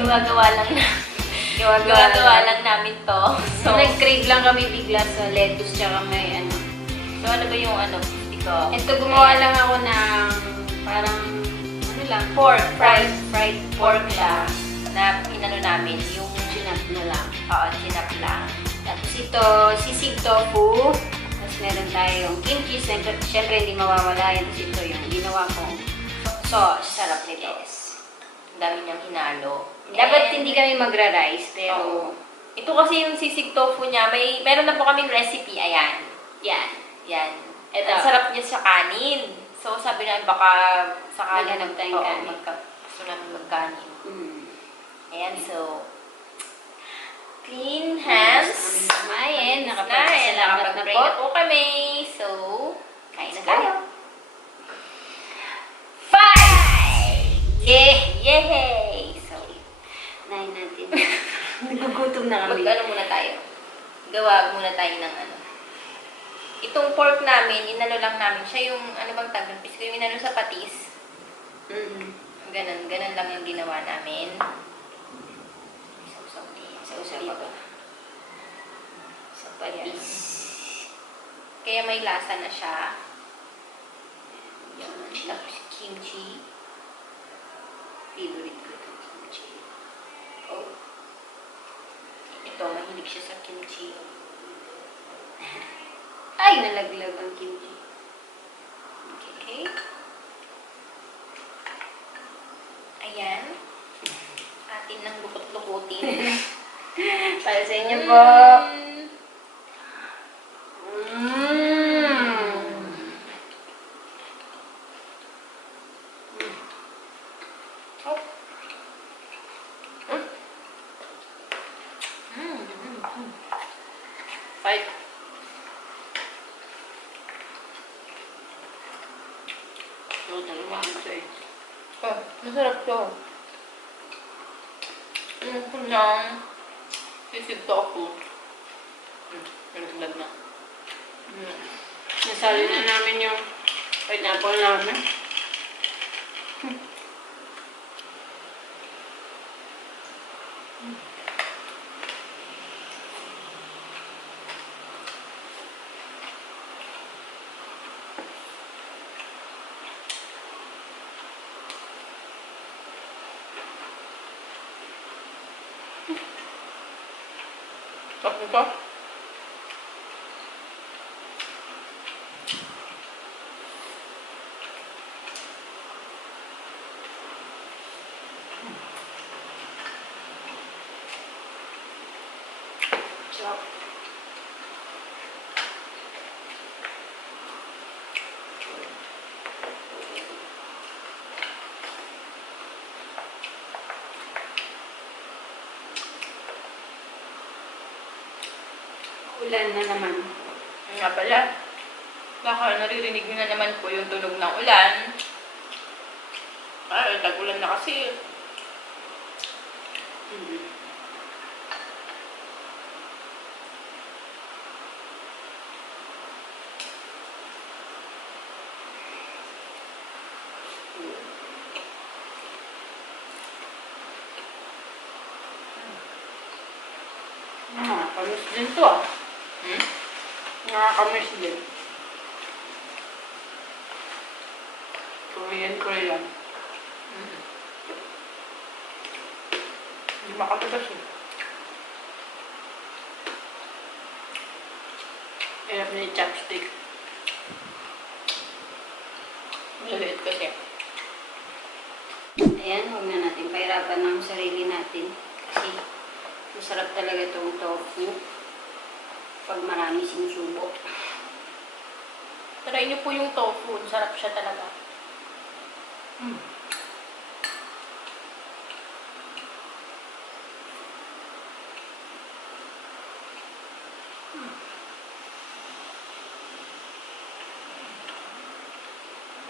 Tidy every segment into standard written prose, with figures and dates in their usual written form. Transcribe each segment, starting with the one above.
Gawa-gawa lang na. Gawa-gawa lang namin to. So, nag-crave lang kami bigla sa lettuce tsaka may ano. So, ano ba yung ano? Ito. Ito, gumawa lang ako ng parang, ano lang, Pork. fried Pork lang. Na inano namin. Yung chinap na lang. chinap lang. Tapos ito, sisig tofu. Tapos meron tayong kimchi. Siyempre, hindi mawawala yan. Tapos ito yung ginawa kong sauce. Sarap nito. Yes. Ang dami niyang hinalo. Dapat And, hindi kami magra-rice, pero ito kasi yung sisig tofu niya, meron na po kaming recipe, ayan. yan. Yan. Ito. Ang sarap niya sa kanin. So, sabi namin baka sa kanin. Maghanap tayong kanin. Gusto namin magkanin. Ayan, so, clean hands. Kumain. Nakapagpasalamat Nakapag-pray na po kami. So, kain na tayo. 5! Yeah! Yay! So, Nain natin. Nagugutom na kami. mag-ano muna tayo. Gawa muna tayo ng ano. Itong pork namin, inano lang namin siya yung, ano bang tag ng pisko, yung inano sa patis. Ganun lang yung ginawa namin. Sausaw dito. Sa patis. Kaya may lasa na siya. Yan. Tapos kimchi. Favorite ko itong kimchi. Oh. Ito, mahilig siya sa kimchi. Ay, nalaglag ang kimchi. Okay. Ayan. Atin nang lukot-lukutin. Para sa inyo po. Fight. So, dalawa ito eh. Oh, masarap to. Yung kulang sisig tofu. Nalaglag na. Nasali na namin yung pineapple namin. Tapos ito. So, ulan na naman. Yun nga pala. Baka naririnig nyo na naman po yung tunog ng ulan. Ay, tag-ulan na kasi. Nakakamiss din to ah. Nakakamiss din. Korean. Hindi makatagas eh. Hirap na yung chopstick. Maliit kasi. Ayan, huwag na natin pahirapan ng sarili natin. Kasi masarap talaga itong tofu pag marami sinusubo. Try nyo po yung tofu. Sarap siya talaga.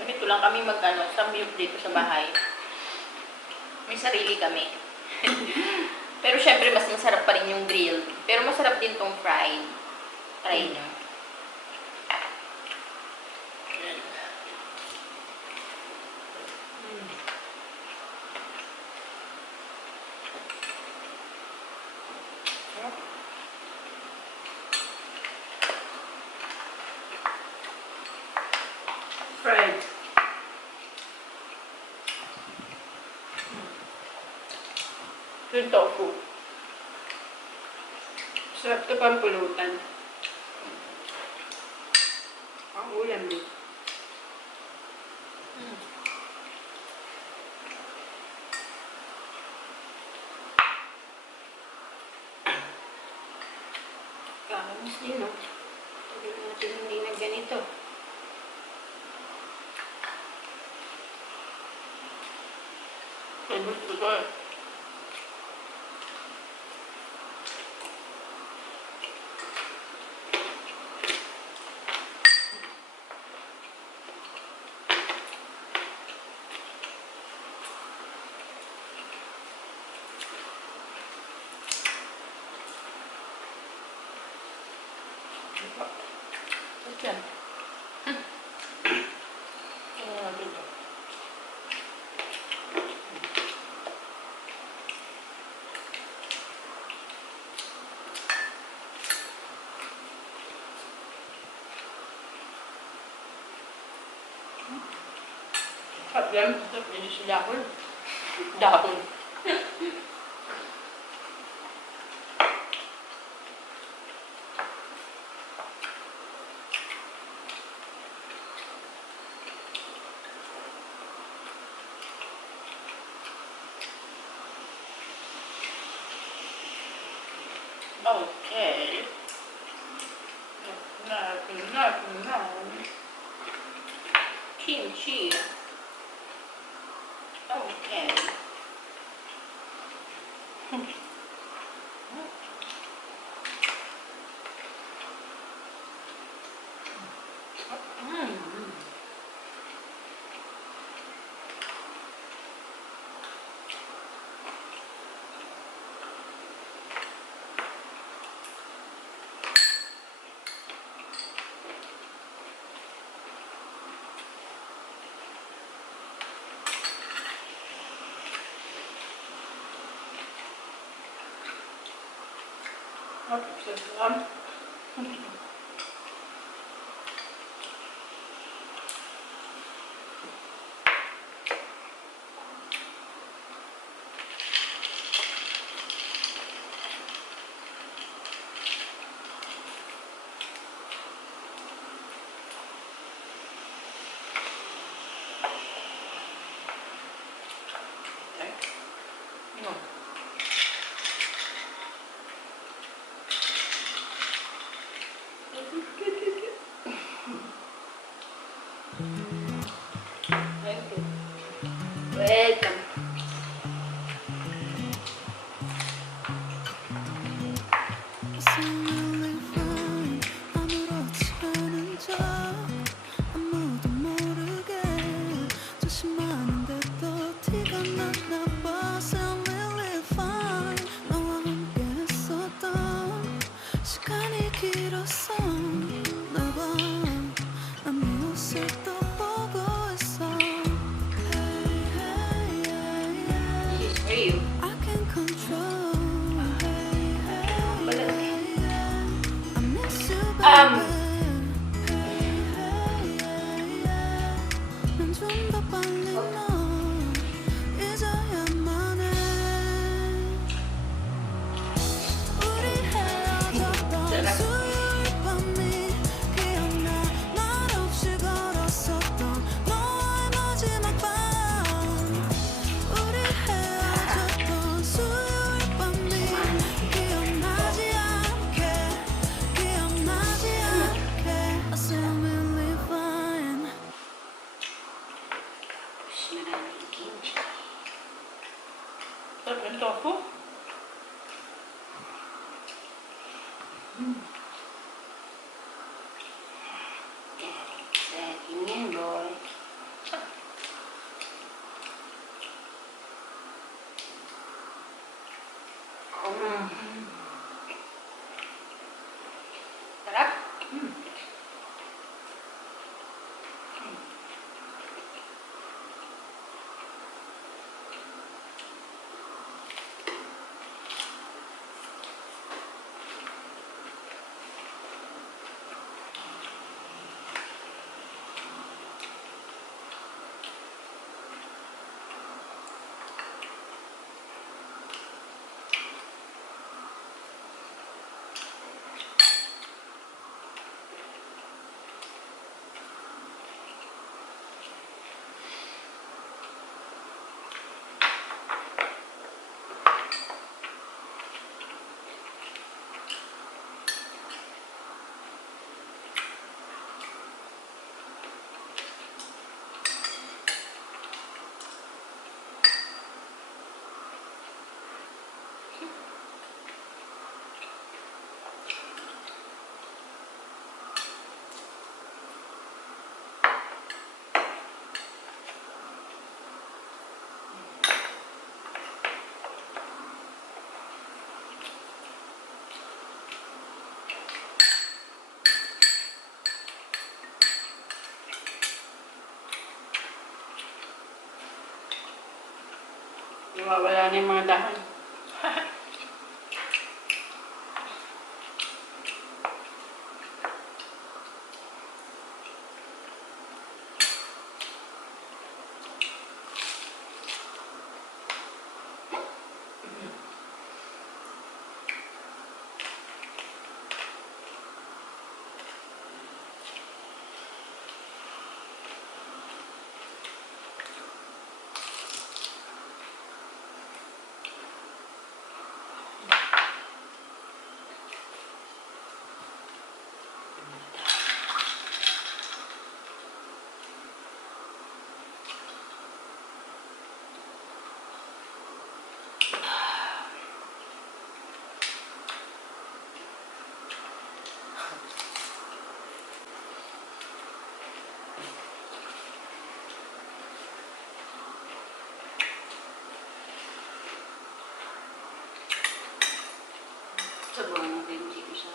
Ganito lang kami samyup dito sa bahay. May sarili kami. Pero syempre, mas masarap pa rin yung grilled. Pero masarap din tong fried. Try nyo. Yung tofu. Sarap to pampulutan. Ang ulam eh. Kakamis din, no? Sabi natin hindi na ganito. Gusto ko eh. Ba't yan? Ano natin ito? At yan, hindi sila ako. Dahon. Okay. Kimchi. Okay. Selam. No. Welcome. 아무렇지 않은 척 아무도 모르게 조심하는데 또 티가 났나 봐. Sound really fine. 너와 함께 했었던 시간이 길었어. 날 봐, 난 네 옷을 또 보고 있어. Hey, hey, yeah, yeah. This is for you. I can control. Hey, hey, yeah, yeah. I miss you, baby. 난 좀 더 빨리 너 잊어야만 해. 우리 헤어졌던 수요일 밤이 기억나. 말없이 걸었었던 너와의 마지막 밤. 우리 헤어졌던 수요일 밤이 기억나지 않게 I sound really fine. Maraming kimchi. Sarap yung tofu. Exciting yan, boy. Sarap. Nawawala na yung mga dahon. Sabawan ng cream chicken siya.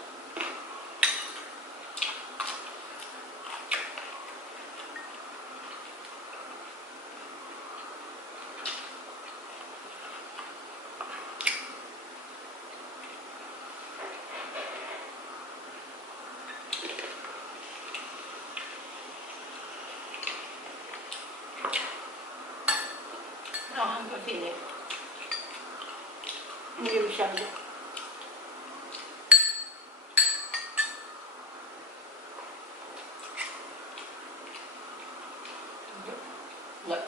Ang pili. Hindi masyado. Wala.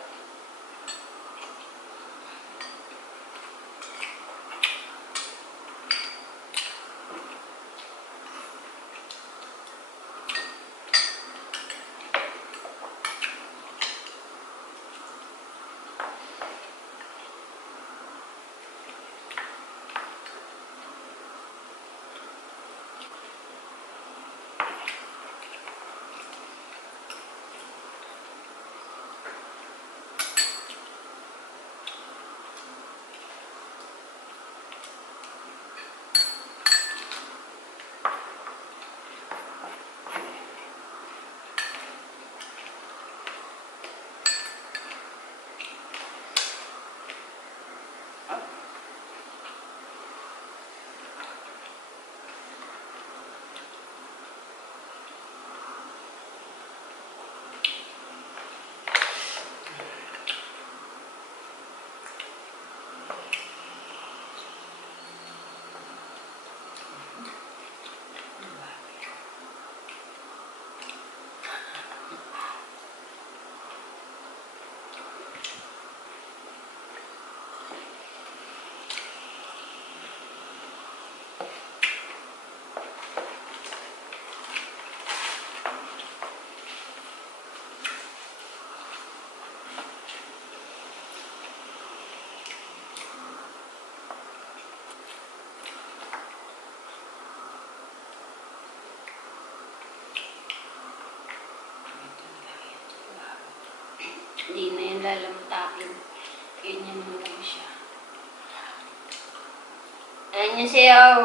Hindi na yan lalamtakin. Ganyan mo lang siya. Ayan yung sayaw.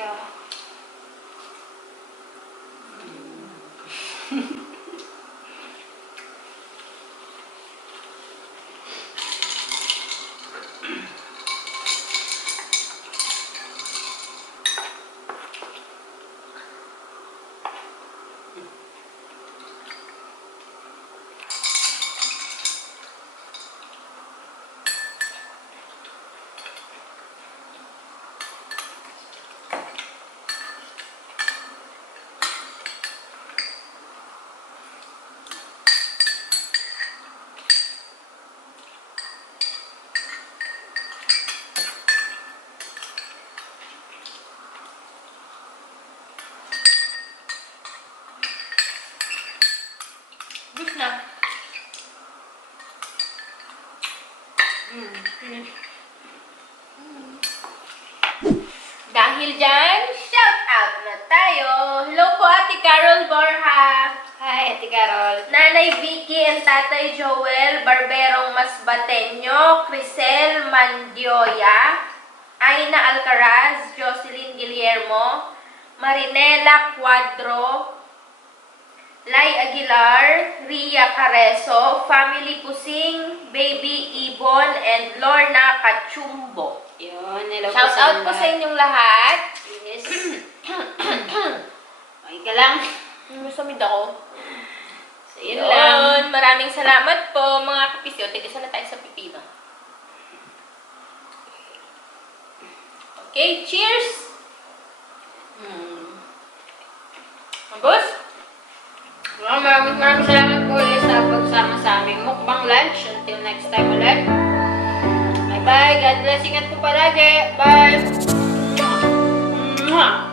Kaya... Gusto na. Dahil dyan, shout out na tayo. Hello po, Ate Carol Borja. Hi, Ate Carol. Nanay Vicky and Tatay Joel, Barberong Masbateño, Crisel Mandioya, Aina Alcaraz, Jocelyn Guillermo, Marinela Cuadro, Lai Aguilar, Ria Careso, Family Pusing, Baby Ibon, and Lorna Cachumbo. Yun, hello po Shout out po lahat. sa inyong lahat. Yes. Okay ka lang. Masamid ako. So, yun lang. Maraming salamat po mga kapisyo. Tigisa na tayo sa pipino. Okay, cheers! Boss? Maraming salamat po ulit sa pagsama sa aming mukbang lunch. Until next time ulit. Bye-bye. God bless. Ingat po palagi. Bye. Mwah.